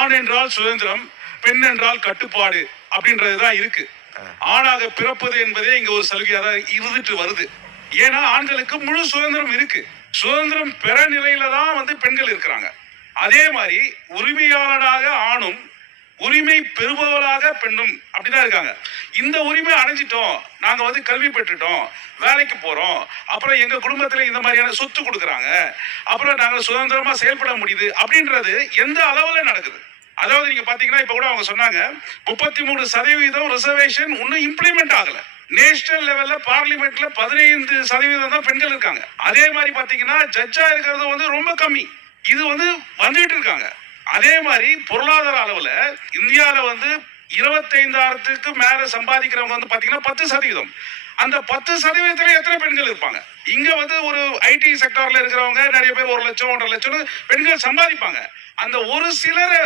ஆண் என்றால் சுதந்திரம், பெண் என்றால் கட்டுப்பாடு அப்படின்றதுதான் இருக்கு. ஆணாக பிறப்பது என்பதே இங்க ஒரு சலுகையா தான் இருந்துட்டு வருது. ஏன்னா ஆண்களுக்கு முழு சுதந்திரம் இருக்கு. சுதந்திரம் பெற நிலையில தான் பெண்கள் இருக்கிறாங்க. அதே மாதிரி உரிமையாளனாக ஆணும் உரிமை பெறுபவளாக பெண்ணும் அப்படிதான் இருக்காங்க. இந்த உரிமை அடைஞ்சிட்டோம், நாங்க கல்வி பெற்றுட்டோம், வேலைக்கு போறோம், அப்புறம் எங்க குடும்பத்துல இந்த மாதிரியான சொத்து கொடுக்கறாங்க, அப்புறம் நாங்க சுதந்திரமா செயல்பட முடியுது அப்படின்றது எந்த அளவுல நடக்குது? அதாவது நீங்க பாத்தீங்கன்னா இப்ப கூட அவங்க சொன்னாங்க 33% ரிசர்வேஷன் இன்னும் இம்ப்ளிமெண்ட் ஆகல. நேஷனல் லெவல்ல பார்லிமெண்ட்ல 15% தான் பெண்கள் இருக்காங்க. அதே மாதிரி பாத்தீங்கன்னா ஜட்ஜா இருக்கிறது ரொம்ப கம்மி. இது வந்துட்டு இருக்காங்க. அதே மாதிரி பொருளாதார அளவுல இந்தியாவில 25,000க்கு மேல சம்பாதிக்கிறவங்க பாத்தீங்கன்னா 10%. அந்த 10%த்துல எத்தனை பெண்கள் இருப்பாங்க? இங்க ஒரு ஐடி செக்டார்ல இருக்கிறவங்க நிறைய பேர் 1 லட்சம் 1.5 லட்சம் பெண்கள் சம்பாதிப்பாங்க. அந்த ஒரு சிலரை